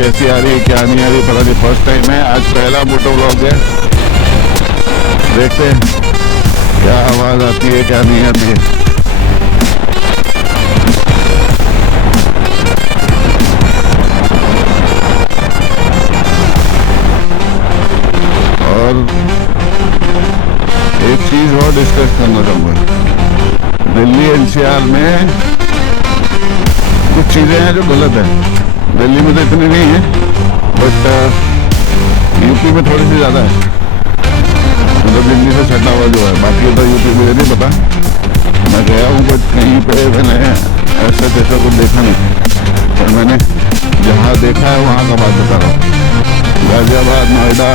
कैसी आ रही है क्या नहीं आ रही पता नहीं। फर्स्ट टाइम है, आज पहला मोटो व्लॉग है। देखते हैं क्या आवाज़ आती है क्या नहीं आती है। और एक चीज़ और डिस्कस करना चाहूँगा। दिल्ली एनसीआर में कुछ चीज़ें हैं जो गलत है। दिल्ली में तो इतनी नहीं है, बट यूपी में थोड़ी सी ज़्यादा है। मतलब दिल्ली से सटा हुआ जो है, बाकी तो यूपी मुझे नहीं पता। मैं गया हूँ बट कहीं पे मैंने ऐसा जैसा कुछ देखा नहीं। पर मैंने जहाँ देखा है वहाँ का बात बता रहा हूँ। गाजियाबाद, नोएडा,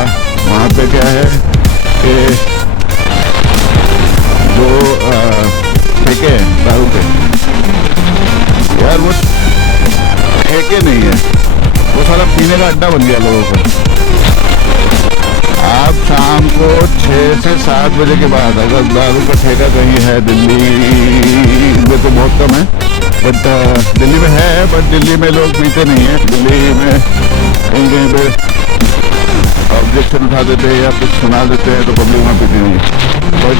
वहाँ पे क्या है कि जो ठेके हैं दारू के, यार वो ठेके नहीं है, वो सारा पीने का अड्डा बन गया लोगों को। आप शाम को 6 से 7 बजे के बाद अगर दारू का ठेका कहीं है, दिल्ली में तो बहुत कम है, बट दिल्ली में है, बट दिल्ली में लोग पीते नहीं है। दिल्ली में कहीं कहीं पे ऑब्जेक्शन उठा देते हैं या कुछ सुना देते हैं तो पब्लिक वहाँ पीती नहीं है। बट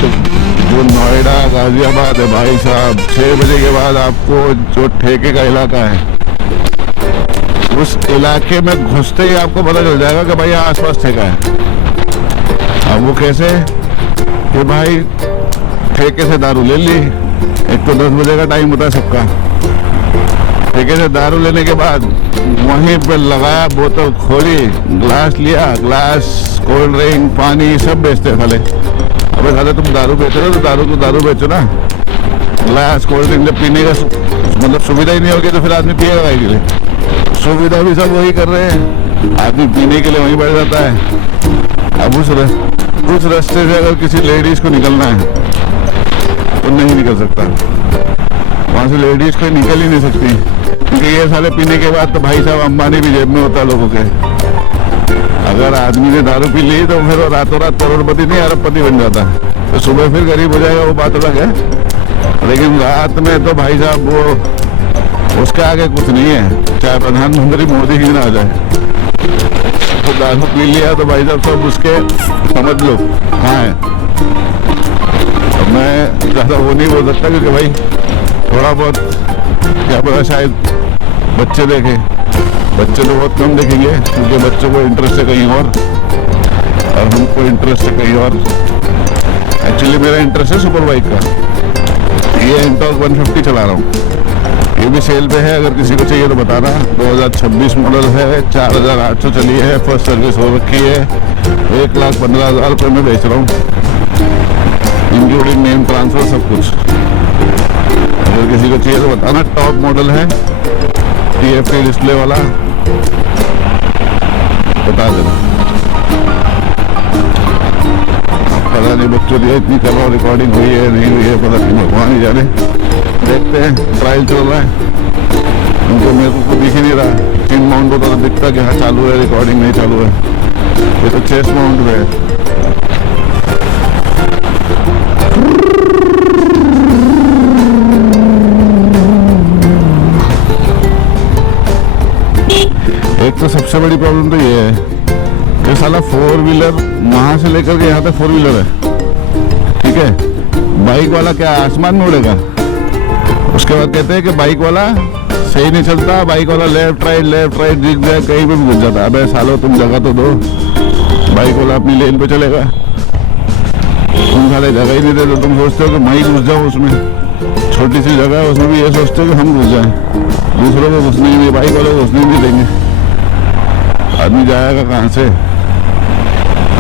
जो नोएडा, गाजियाबाद है भाई साहब, 6 बजे के बाद आपको जो ठेके का इलाका है, उस इलाके में घुसते ही आपको पता चल जाएगा कि भाई यहाँ आसपास ठेका है। अब वो कैसे कि भाई ठेके से दारू ले ली। एक तो 10 बजे का टाइम होता है सबका। ठेके से दारू लेने के बाद वहीं पे लगाया, बोतल खोली, ग्लास लिया, ग्लास, कोल्ड ड्रिंक, पानी सब बेचते साले। अबे साले तुम दारू बेच रहे हो तो दारू बेचो ना। ग्लास, कोल्ड ड्रिंक जब पीने का मतलब सुविधा ही नहीं होगी तो फिर आदमी पिएगा भाई के लिए। सुविधा भी सब वही कर रहे हैं, आदमी पीने के लिए वहीं बैठ जाता है। अब उस रास्ते से अगर किसी लेडीज को निकलना है तो नहीं निकल सकता। वहाँ से लेडीज कोई निकल ही नहीं सकती, क्योंकि ये साले पीने के बाद तो भाई साहब अंबानी भी जेब में होता है लोगों के। अगर आदमी ने दारू पी ली तो फिर वो रातों रात करोड़पति नहीं अरबपति बन जाता है। तो सुबह फिर गरीब हो जाएगा, वो बात अलग है। लेकिन रात में तो भाई साहब वो उसके आगे कुछ नहीं है, चाहे प्रधानमंत्री मोदी ही ना आ जाए। तो दारू पी लिया तो भाई साहब सब उसके समझ लो कहाँ है। अब मैं ज़्यादा वो नहीं बोल सकता, क्योंकि भाई थोड़ा बहुत क्या पता शायद बच्चे देखें। बच्चे तो बहुत कम देखेंगे, क्योंकि बच्चों को इंटरेस्ट है कहीं और हमको इंटरेस्ट है कहीं और। एक्चुअली मेरा इंटरेस्ट है सुपर बाइक का। ये इंटॉर्क 150 चला रहा हूँ, ये भी सेल पे है, अगर किसी को चाहिए तो बताना। 2026 मॉडल है, 4800 चली है, फर्स्ट सर्विस हो रखी है। 1,15,000 रुपये में बेच रहा हूँ, इंक्लूडिंग नेम ट्रांसफर सब कुछ। अगर किसी को चाहिए तो बताना। टॉप मॉडल है, TFT डिस्प्ले वाला, बता देना। पता नहीं बच्चों की इतनी चलो रिकॉर्डिंग हुई है नहीं हुई है, पता नहीं, भगवान ही जाने। देखते हैं, ट्रायल चल रहा है। उनको मेरे को दिख ही नहीं रहा। 3 माउंट होता तो दिखता कि हाँ चालू है, रिकॉर्डिंग नहीं चालू है। ये तो चेस्ट माउंट में है। एक तो सबसे बड़ी प्रॉब्लम तो ये है कि साला 4 व्हीलर वहां से लेकर के यहाँ तक 4 व्हीलर है, ठीक है। बाइक वाला क्या आसमान में उड़ेगा? उसके बाद कहते हैं कि बाइक वाला सही नहीं चलता, बाइक वाला लेफ्ट राइट जिग जैग कहीं पे भी घुस जाता है। अबे सालो तुम जगह तो दो, बाइक वाला अपनी लेन पे चलेगा, तुम साले जगह ही नहीं देते। तुम सोचते हो कि मैं ही घुस जाऊँ उसमें, छोटी सी जगह है उसमें भी ये सोचते हो कि हम घुस जाएं, दूसरों को घुसने ही नहीं, बाइक वालों को घुसने नहीं देंगे। आदमी जाएगा कहाँ से?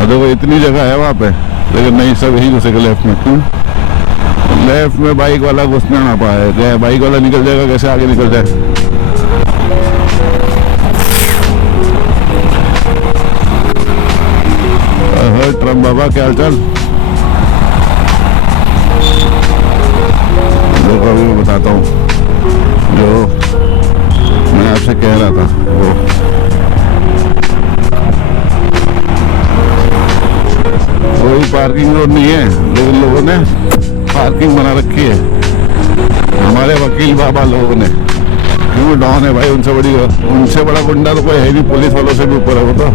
देखो इतनी जगह है वहाँ पे, लेकिन नहीं, सब यही घुसेगा लेफ्ट में। क्यों? लेफ्ट में बाइक वाला घुसना ना पाए, बाइक वाला निकल जाएगा, कैसे आगे निकल जाए? ट्रम्प बाबा क्या हालचाल? देखो अभी मैं बताता हूँ जो मैं आपसे कह रहा था। वो कोई पार्किंग रोड नहीं है, लेकिन लोगों ने पार्किंग बना रखी है, हमारे वकील बाबा लोगों ने। क्यों डॉन है भाई, उनसे बड़ा गुंडा तो कोई है नहीं, पुलिस वालों से भी ऊपर है वो तो।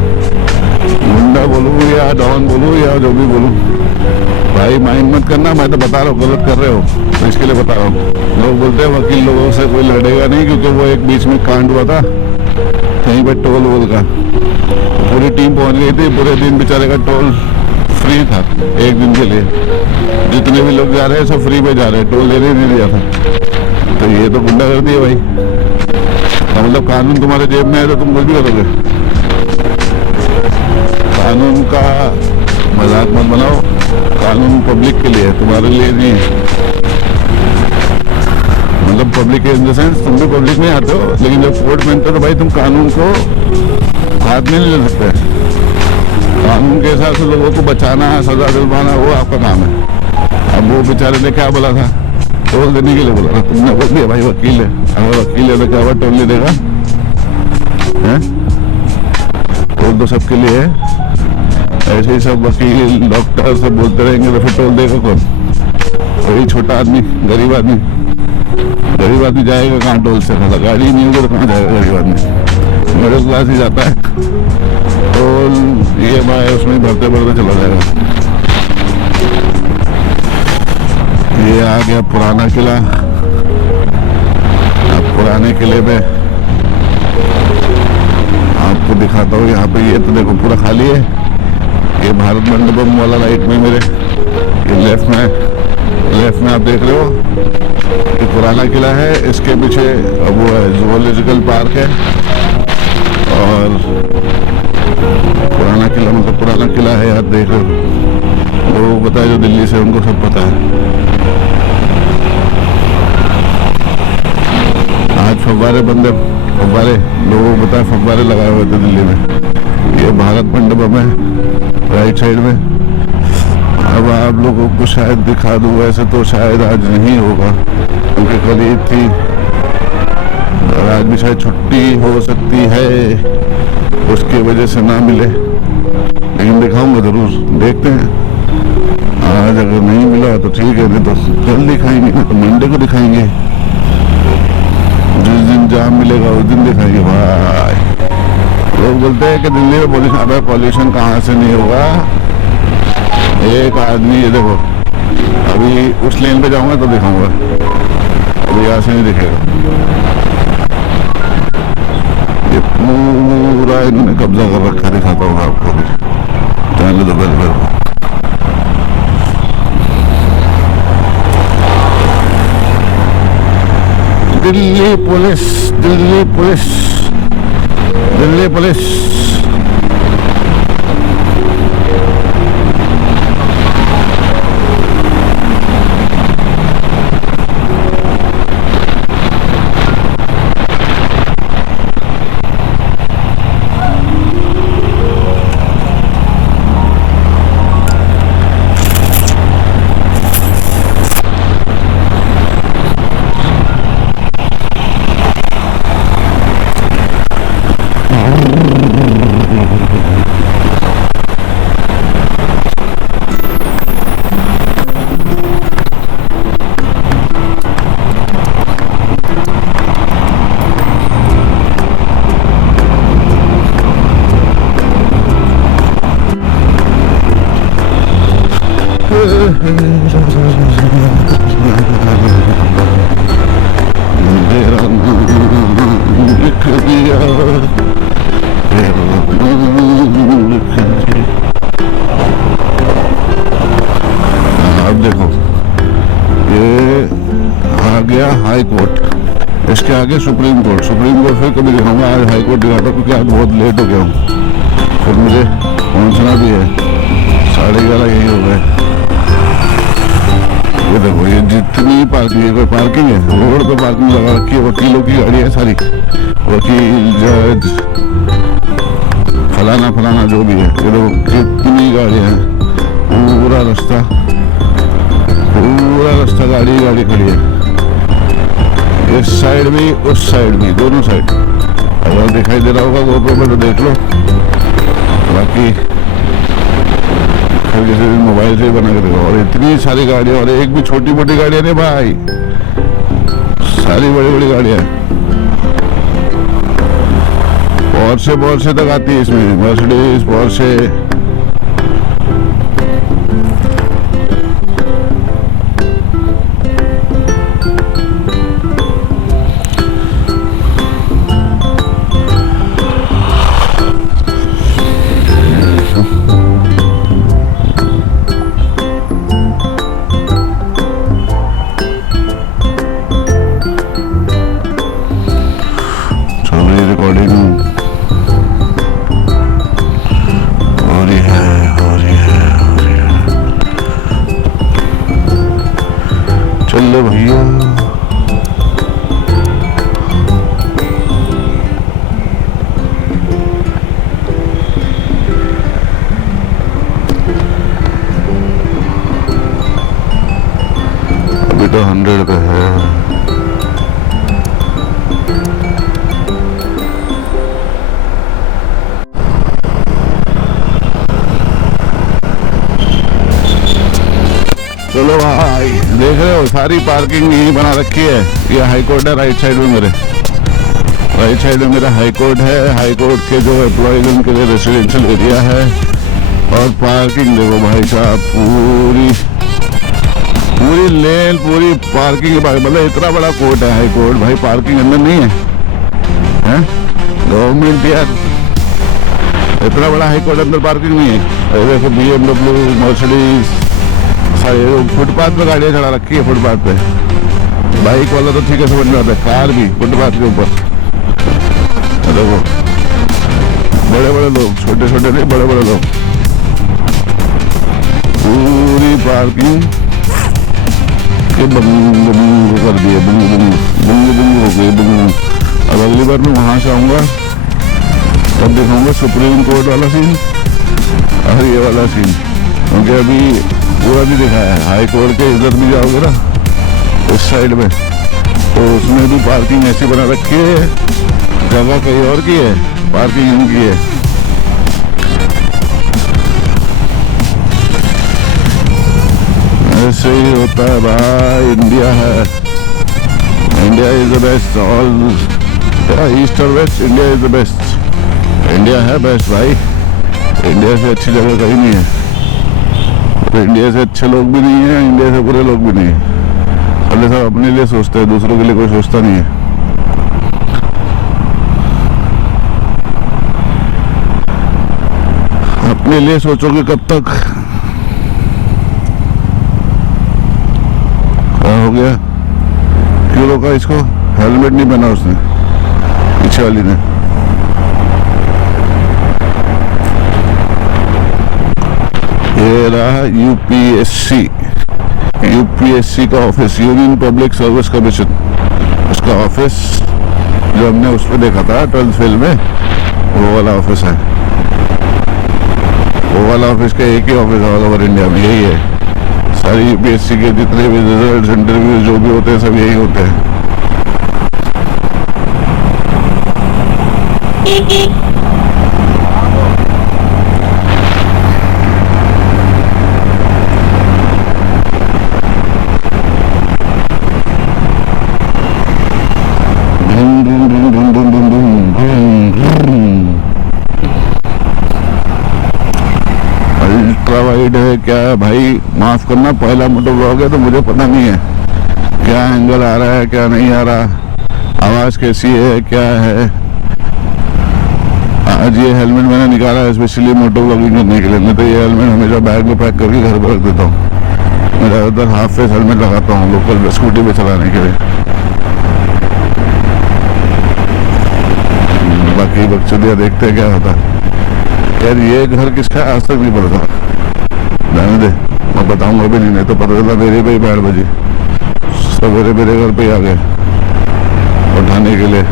गुंडा बोलूँ या डॉन बोलूँ या जो भी बोलूँ, भाई माइंड मत करना, मैं तो बता रहा हूँ गलत कर रहे हो, तो इसके लिए बता रहा हूँ। लोग बोलते हैं वकील लोगों से कोई लड़ेगा नहीं, क्योंकि वो एक बीच में कांड हुआ था कहीं पे टोल वोल का, पूरी टीम पहुंच गई थी, पूरे दिन बेचारे का टोल फ्री था एक दिन के लिए, जितने भी लोग जा रहे हैं सब फ्री में जा रहे हैं, टोल लेने नहीं दिया था। तो ये तो गुंडागर्दी है भाई। तो मतलब कानून तुम्हारे जेब में है तो तुम कुछ भी करोगे। कानून का मजाक मत बनाओ, कानून पब्लिक के लिए है, तुम्हारे लिए नहीं है। मतलब पब्लिक इन द सेंस तुम भी पब्लिक में आते हो, लेकिन जब कोर्ट में तो भाई तुम कानून को हाथ में नहीं ले सकते। कानून के हिसाब से लोगों को बचाना, सजा दिलवाना, वो आपका काम है। अब वो बेचारे ने क्या बोला था, टोल देने के लिए बोला था, तुमने बोल दिया भाई वकील है, अगर वकील है तो क्या हुआ, टोल नहीं देगा? टोल तो सबके लिए है। ऐसे ही सब वकील डॉक्टर सब बोलते रहेंगे तो फिर टोल देगा कौन? वही छोटा आदमी, गरीब आदमी जाएगा कहाँ टोल से? खड़ा गाड़ी नहीं होगी तो कहाँ जाएगा गरीब आदमी? मिडिल क्लास ही जाता है, टोल EMI उसमें भरते भरते चला जाएगा। ये आ गया पुराना किला। अब पुराने किले में आपको दिखाता हूँ। यहाँ पे ये तो देखो पूरा खाली है, ये भारत मंडपम वाला राइट में मेरे, ये लेफ्ट में आप देख रहे हो, ये पुराना किला है। इसके पीछे वो है जूलॉजिकल पार्क है, और पुराना किला मतलब पुराना किला है यार, देख रहे हो। लोगों को पता है जो दिल्ली से, उनको सब पता है। आज फव्वारे लोगों को पता है, फव्वारे लगाए हुए थे दिल्ली में। ये भारत मंडपम है राइट साइड में। अब आप लोगों को शायद दिखा दूं, वैसे तो शायद आज नहीं होगा क्योंकि कल ईद थी, और आज भी शायद छुट्टी हो सकती है, उसकी वजह से ना मिले, लेकिन दिखाऊंगा जरूर। देखते हैं, आज अगर नहीं मिला तो ठीक है, नहीं तो कल दिखाएंगे, नहीं तो मंडे को दिखाएंगे। जिस दिन जाम मिलेगा उस दिन दिखाएंगे भाई। लोग बोलते हैं कि दिल्ली में पॉल्यूशन, अबे पॉल्यूशन कहाँ से नहीं होगा। एक आदमी, ये देखो अभी उस लेन पे जाऊंगा तो दिखाऊंगा, अभी यहाँ से नहीं दिखेगा। ये पूरा इन्होंने कब्जा कर रखा है, दिखाता हूँ आपको भी, जाने दो पहले। Delhi police, Delhi police, Delhi police. अब देखो ये आ गया हाई कोर्ट, इसके आगे सुप्रीम कोर्ट। सुप्रीम कोर्ट फिर कभी दिखाऊंगा, आज हाई कोर्ट दिखाता हूँ क्योंकि आज बहुत लेट हो गया हूँ, फिर मुझे पहुँचना भी है, 11:30 यही हो गए। ये देखो ये जितनी पार्किंग है, कोई पार्किंग है, रोड पे पार्किंग लगा रखी है, वकीलों की गाड़ी है सारी, वकील जज फलाना जो भी है। ये देखो कितनी गाड़ियाँ हैं, पूरा रास्ता गाड़ी खड़ी है, इस साइड भी उस साइड भी, दोनों साइड। अगर दिखाई दे रहा होगा GoPro में तो देख लो, बाकी किसी दिन मोबाइल से ही बना के देखो। और इतनी सारी गाड़ियाँ, और एक भी छोटी मोटी गाड़ियाँ नहीं भाई, सारी बड़ी बड़ी गाड़ियाँ। पोर्शे तक आती है इसमें, मर्सिडीज पोर्शे। चलो भैया, अभी तो 100 पे है। चलो भाई, देख रहे हो सारी पार्किंग यही बना रखी है। ये हाई कोर्ट है, राइट साइड में मेरे, राइट साइड में मेरा हाई कोर्ट है। हाई कोर्ट के जो एम्प्लॉयज उनके लिए रेसिडेंशियल एरिया है। और पार्किंग देखो भाई साहब, पूरी लेन, पूरी पार्किंग, मतलब इतना बड़ा कोर्ट है हाई कोर्ट भाई, पार्किंग अंदर नहीं है, गवर्नमेंट यार, इतना बड़ा हाई कोर्ट अंदर पार्किंग नहीं है। देखो BMW, मर्सिडीज, फुटपाथ पे गाड़ियाँ चढ़ा रखी है। फुटपाथ पे बाइक वाला तो ठीक है, समझ में आता है, कार भी फुटपाथ के ऊपर। देखो बड़े बड़े लोग, छोटे छोटे नहीं, बड़े बड़े लोग, पूरी पार्किंग के बंग कर दिए, बंग हो गई बंग। अब अगली बार मैं वहाँ से आऊँगा तब दिखाऊंगा सुप्रीम कोर्ट वाला सीन और ये वाला सीन, क्योंकि अभी पूरा भी दिखाया है। हाई कोर्ट के इधर भी जाओगे ना, इस साइड में, तो उसमें भी पार्किंग ऐसी बना रखी है, जगह कहीं और की है, पार्किंग इनकी है। ऐसे ही होता है भाई, इंडिया है, India is the best. All east और west, India is the best. India है बेस्ट भाई, इंडिया से अच्छी जगह कहीं नहीं है। तो इंडिया से अच्छे लोग भी नहीं है, इंडिया से बुरे लोग भी नहीं है। अल्लाह साहब अपने लिए सोचते हैं, दूसरों के लिए कोई सोचता नहीं है। अपने लिए सोचोगे कब तक? क्या हो गया? क्यों रोका इसको? हेलमेट नहीं पहना उसने, पीछे वाली ने। ये रहा यूपीएससी का office, union public service commission, उसका ऑफिस जो हमने उस पर देखा था 12th फेल में, वो वाला ऑफिस है। वो वाला ऑफिस का एक ही ऑफिस ऑल ओवर इंडिया में यही है। सारी यूपीएससी के जितने भी रिजल्ट, इंटरव्यू जो भी होते हैं, सब यही होते हैं। वाइड है क्या है भाई, माफ करना, पहला मोटो ब्लॉग है तो मुझे पता नहीं है क्या एंगल आ रहा है, क्या नहीं आ रहा, आवाज कैसी है, क्या है। आज ये हेलमेट मैंने निकाला है स्पेशली मोटो ब्लॉगिंग करने के लिए। मैं तो ये हेलमेट हमेशा बैग में पैक करके घर पर रख देता हूँ। मैं ज़्यादातर हाफ फेस हेलमेट लगाता हूँ लोकल स्कूटी पे चलाने के लिए। बाकी बकचोदिया देखते हैं क्या होता है। यार ये घर किसका आज तक नहीं पता, जाने दे, मैं बताऊंगा भी नहीं तो पता चला मेरे पे ही बैंड बजी, सवेरे मेरे घर पे ही आ गए उठाने के लिए।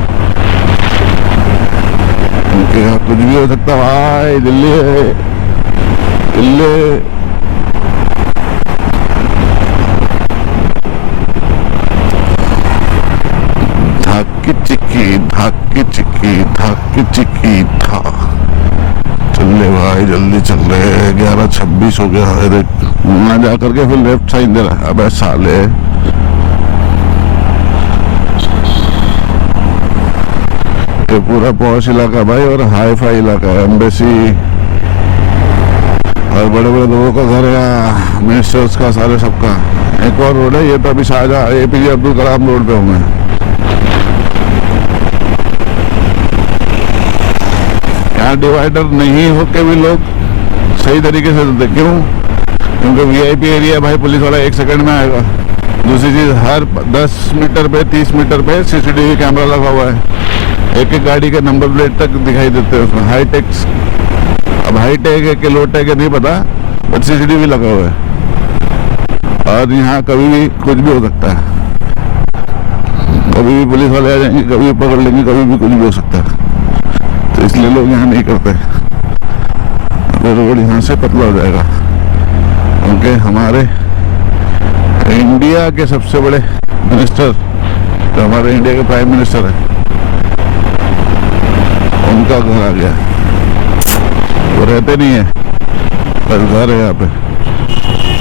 उनके यहाँ कुछ भी हो सकता भाई, दिल्ली है, दिल्ली। धाकी चिक्की था। चल भाई जल्दी चल रहे, 11:26 हो गया। वहां जा करके फिर लेफ्ट साइड दे रहा है। अबे साले, ये पूरा पॉश इलाका भाई और हाई फाई इलाका है। एम्बेसी और बड़े बड़े लोगों का घर है, मिनिस्टर्स का, सारे सबका। एक और रोड है, ये तो अभी शाहजहां APJ अब्दुल कलाम रोड पे होंगे। यहाँ डिवाइडर नहीं होके भी लोग सही तरीके से देते। क्यों? क्योंकि VIP एरिया भाई, पुलिस वाला 1 सेकंड में आएगा। दूसरी चीज, हर 10 मीटर पे 30 मीटर पे CCTV कैमरा लगा हुआ है। एक एक गाड़ी के नंबर प्लेट तक दिखाई देते हैं उसमें। हाईटेक, अब हाईटेक है कि लो टेक है नहीं पता, बट CCTV लगा हुआ है। और यहाँ कभी भी कुछ भी हो सकता है, कभी भी पुलिस वाले आ जाएंगे, कभी भी पकड़ लेंगे, कभी भी कुछ भी हो सकता है। तो इसलिए लोग यहाँ नहीं करते। रोड यहाँ से पतला हो जाएगा, क्योंकि हमारे इंडिया के सबसे बड़े मिनिस्टर, जो हमारे इंडिया के प्राइम मिनिस्टर है, उनका घर आ गया। वो रहते नहीं है, पर घर है यहाँ पे।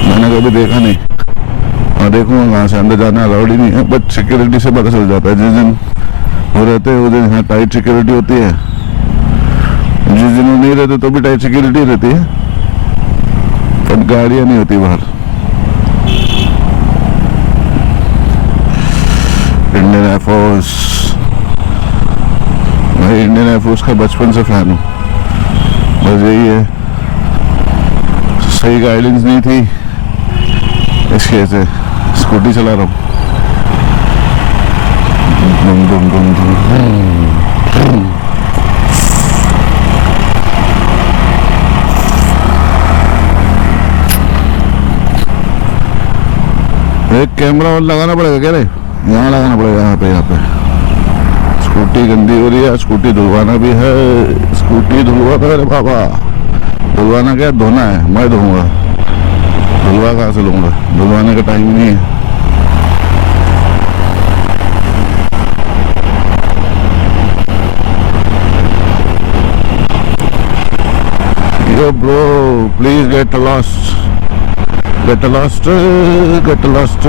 मैंने कभी देखा नहीं और देखूंगा कहाँ से। अंदर जाना अलाउड ही नहीं है, बट सिक्योरिटी से पता चल जाता है। जिस दिन वो रहते हैं उस दिन यहाँ टाइट सिक्योरिटी होती है, जिस दिन वो नहीं रहते तो भी टाइट सिक्योरिटी रहती है, पर गाड़ियाँ नहीं होती बाहर। इंडियन एयरफोर्स, मैं इंडियन एयरफोर्स का बचपन से फैन हूँ। बस यही है, सही गाइडेंस नहीं थी, इसके से स्कूटी चला रहा हूँ। एक कैमरा और लगाना पड़ेगा क्या रे? यहाँ लगाना पड़ेगा, यहाँ पे स्कूटी गंदी हो रही है, स्कूटी धुलवाना भी है। स्कूटी धुलवाना है बाबा, धुलवाना क्या, धोना है। मैं धोऊंगा, धुलवा कहाँ से लूँगा? धुलवाने का टाइम नहीं है। Yo bro, please get lost, get lost, get lost।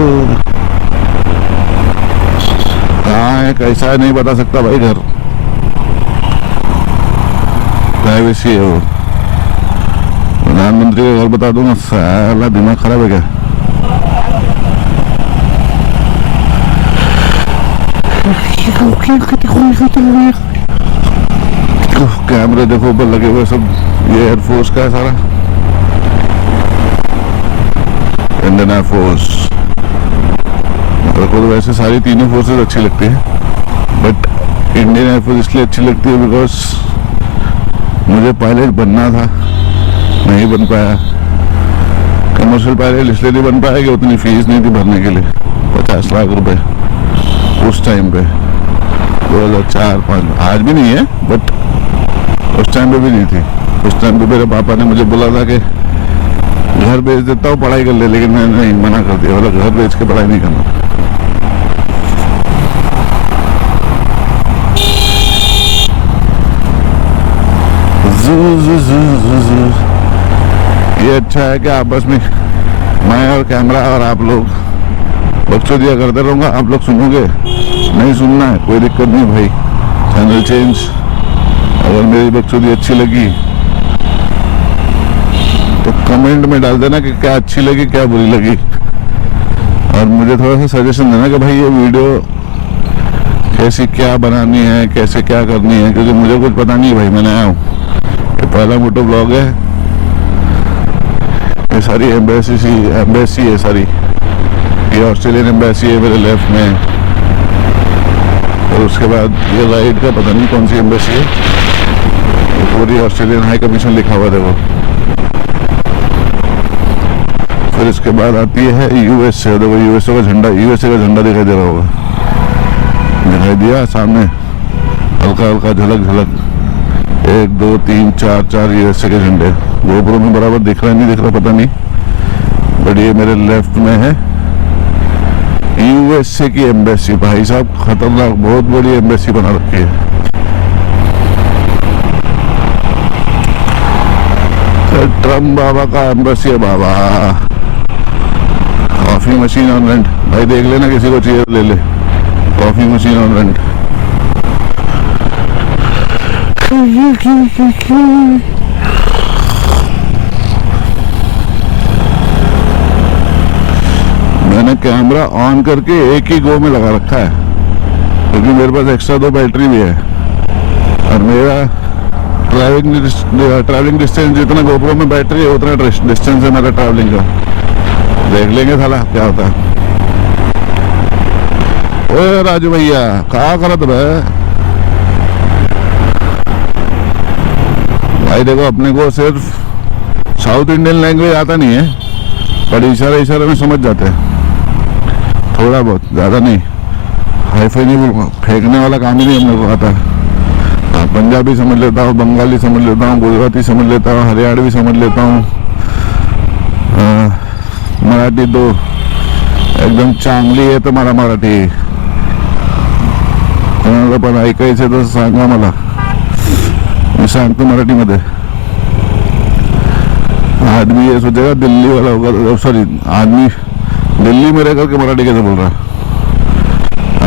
कहाँ है, कैसा है, नहीं बता सकता भाई। घर प्राइवेसी है वो। प्रधानमंत्री का घर बता दूंगा, साला दिमाग खराब है क्या? कैमरे देखो ऊपर लगे हुए सब, ये एयरफोर्स का है सारा, इंडियन एयरफोर्स। मेरे को तो वैसे सारी तीनों फोर्सेस अच्छी लगती है, बट इंडियन एयरफोर्स इसलिए अच्छी लगती है बिकॉज मुझे पायलट बनना था, नहीं बन पाया। कमर्शियल पायलट इसलिए नहीं बन पाया कि उतनी फीस नहीं थी भरने के लिए, 50 लाख रुपए उस टाइम पे, 2004-05। आज भी नहीं है, बट उस टाइम पे भी नहीं थी। उस टाइम पे मेरे पापा ने मुझे बोला था कि घर भेज देता हूँ, पढ़ाई कर ले, लेकिन मैंने नहीं, मना कर दिया। बोला घर भेज के पढ़ाई नहीं करना। ये अच्छा है कि आपस में मैं और कैमरा और आप लोग बकचोदिया करते रहूँगा, आप लोग सुनोगे। नहीं सुनना है कोई दिक्कत नहीं भाई, चैनल चेंज। अगर मेरी बकचोदी अच्छी लगी तो कमेंट में डाल देना कि क्या अच्छी लगी, क्या बुरी लगी, और मुझे थोड़ा सा सजेशन देना कि भाई ये वीडियो कैसी क्या बनानी है, कैसे क्या करनी है, क्योंकि मुझे कुछ पता नहीं भाई। मैं आया हूँ, ये पहला मोटो ब्लॉग है। ये सारी एम्बेसी है सारी। ये ऑस्ट्रेलियन एम्बेसी है मेरे लेफ्ट में, और उसके बाद ये राइट का पता नहीं कौन सी एम्बेसी है। ये पूरी ऑस्ट्रेलियन हाई कमीशन लिखा हुआ देखो। फिर इसके बाद आती है USA। देखो USA का झंडा, USA का झंडा दिखाई दे रहा होगा, दिखाई दिया सामने, हल्का हल्का झलक। 1 2 3 4 USA के झंडे। गोप्रो में बराबर दिख रहा है, नहीं दिख रहा पता नहीं, बट ये मेरे लेफ्ट में है USA की एम्बेसी। भाई साहब खतरनाक, बहुत बड़ी एम्बेसी बना रखी है। ट्रम्प बाबा का एम्बेसी है बाबा। कॉफी मशीन ऑन रेंट, भाई देख लेना, किसी को चाहिए ले ले। Coffee machine on rent. मैंने कैमरा ऑन करके एक ही गो में लगा रखा है क्योंकि मेरे पास एक्स्ट्रा 2 बैटरी भी है और मेरा ट्रैवलिंग डिस्टेंस जितना गोप्रो में बैटरी है उतना डिस्टेंस है मेरा ट्रैवलिंग का। देख लेंगे साला क्या होता है। ओए राजू भैया कहा करत रहे भाई। देखो अपने को सिर्फ साउथ इंडियन लैंग्वेज आता नहीं है पर इशारे में समझ जाते हैं थोड़ा बहुत, ज़्यादा नहीं। हाई फाई नहीं, फेंकने वाला काम ही नहीं हम लोग को आता। हाँ, पंजाबी समझ लेता हूँ, बंगाली समझ लेता हूँ, गुजराती समझ लेता हूँ, हरियाणवी समझ लेता हूँ, मराठी तो एकदम चांगली आहे तुम्हाला मराठी। कोणाला पण ऐकायचं तर सांगा मला, मी सांगतो मराठीमध्ये। आदमी ये सोचेगा दिल्ली वाला होगा, सॉरी आदमी दिल्ली में रह करके मराठी कैसे बोल रहा है।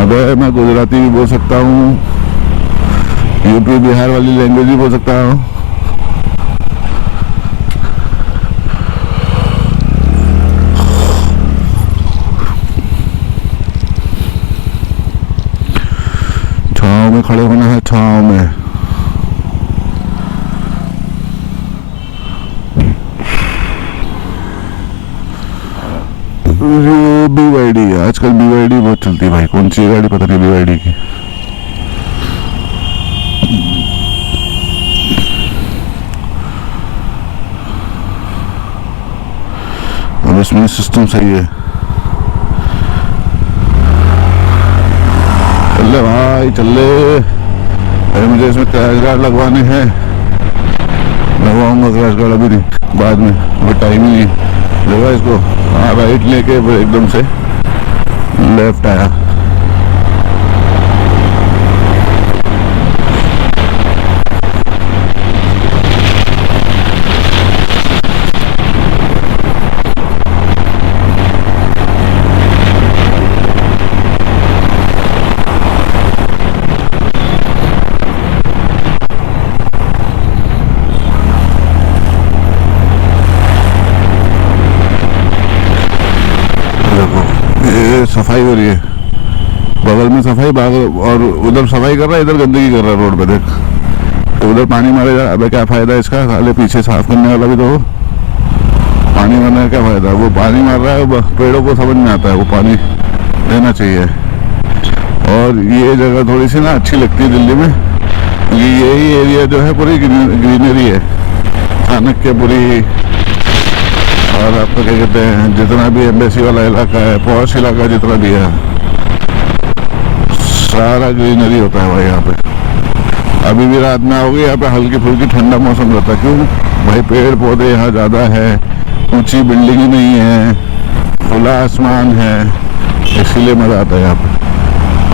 अबे मैं गुजराती भी बोल सकता हूँ, यूपी बिहार वाली लैंग्वेज भी बोल सकता हूँ। छाँव में खड़े होना है, छाँव में। BYD आजकल BYD बहुत चलती है भाई। कौन सी गाड़ी पता नहीं BYD की। अब इसमें सिस्टम सही है। चल ले भाई चल ले। अरे मुझे इसमें क्रैश गार्ड लगवाने हैं, लगवाऊंगा क्रैश गार्ड अभी नहीं, बाद में, अभी टाइम ही नहीं। देखा इसको, हाँ राइट लेके एकदम से लेफ्ट आया। सफाई हो रही है, बगल में सफाई, और उधर सफाई कर रहा है, इधर गंदगी कर रहा है रोड पे। देख तो उधर पानी मारे जा। अबे क्या फायदा है इसका, साले पीछे साफ करने वाला भी तो हो। पानी मारने का क्या फायदा, वो पानी मार रहा है, पेड़ों को समझ में आता है वो पानी देना चाहिए। और ये जगह थोड़ी सी ना अच्छी लगती है दिल्ली में, क्योंकि यही एरिया जो है पूरी ग्रीनरी है, चाणक्यपुरी और आपको क्या कहते हैं, जितना भी एम्बेसी वाला इलाका है, पॉश इलाका जितना भी है, सारा ग्रीनरी होता है भाई यहाँ पे। अभी भी रात में आओगे यहाँ पे हल्की फुल्की ठंडा मौसम रहता है। क्यों भाई, पेड़ पौधे यहाँ ज़्यादा है, ऊंची बिल्डिंग नहीं है, खुला आसमान है, इसीलिए मज़ा आता है यहाँ पे।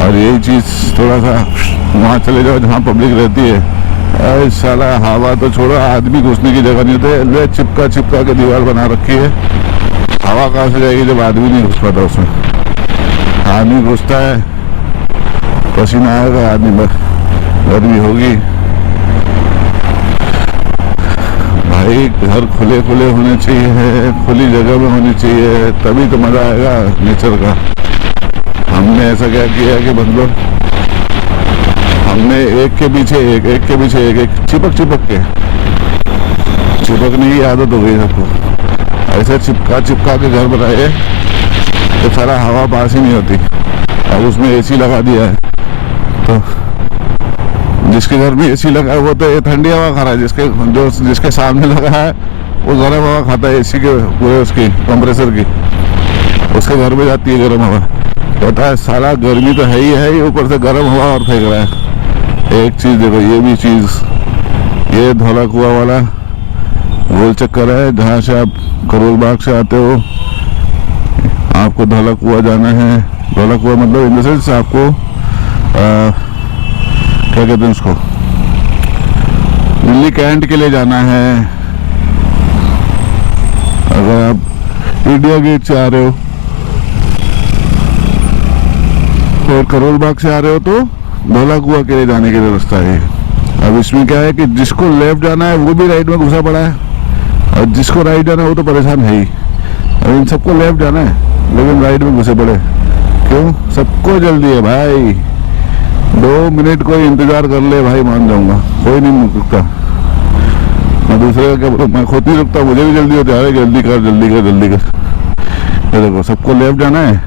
और यही चीज़ थोड़ा सा वहाँ चले जाओ जहाँ पब्लिक रहती है, अरे साला हवा तो छोड़ो, आदमी घुसने की जगह नहीं होती, चिपका चिपका के दीवार बना रखी है। हवा कहाँ से जाएगी जब आदमी नहीं घुस पाता उसमें। आदमी घुसता है, पसीना आएगा, आदमी गर्मी होगी। भाई घर खुले खुले होने चाहिए, खुली जगह में होनी चाहिए, तभी तो मज़ा आएगा नेचर का। हमने ऐसा क्या किया कि मतलब हमने एक के पीछे एक, एक के पीछे एक चिपकने की आदत हो गई सबको। ऐसे चिपका के घर बनाए तो सारा हवा पास ही नहीं होती। अब उसमें एसी लगा दिया है, तो जिसके घर में एसी लगा है वो तो ये ठंडी हवा खा रहा है, जिसके सामने लगा है वो गर्म हवा खाता है, एसी के पूरे उसकी कंप्रेसर की, उसके घर में जाती है गर्म हवा। कहता है साला गर्मी तो है ही, ऊपर से गर्म हवा और फेंक रहा है। एक चीज़ देखो, ये भी चीज़, ये धौला कुआं वाला गोल चक्कर है, जहाँ से आप करोल बाग से आते हो आपको धौला कुआं जाना है। धौला कुआं मतलब इन द सेंस आपको क्या कहते हैं उसको, दिल्ली कैंट के लिए जाना है। अगर आप इंडिया गेट से आ रहे हो और करोल बाग से आ रहे हो तो धौला कुआं के लिए जाने के लिए रास्ता है। अब इसमें क्या है कि जिसको लेफ्ट जाना है वो भी राइट में घुसा पड़ा है, और जिसको राइट जाना है वो तो परेशान है ही। अब इन सबको लेफ्ट जाना है लेकिन राइट में घुसे पड़े, क्यों? सबको जल्दी है भाई। 2 मिनट कोई इंतजार कर ले भाई, मान जाऊंगा, कोई नहीं रुकता। मैं दूसरे का क्या बोलूं, मैं खुद नहीं रुकता, मुझे भी जल्दी होती है, अरे जल्दी कर जल्दी कर जल्दी कर। ये देखो सबको लेफ्ट जाना है,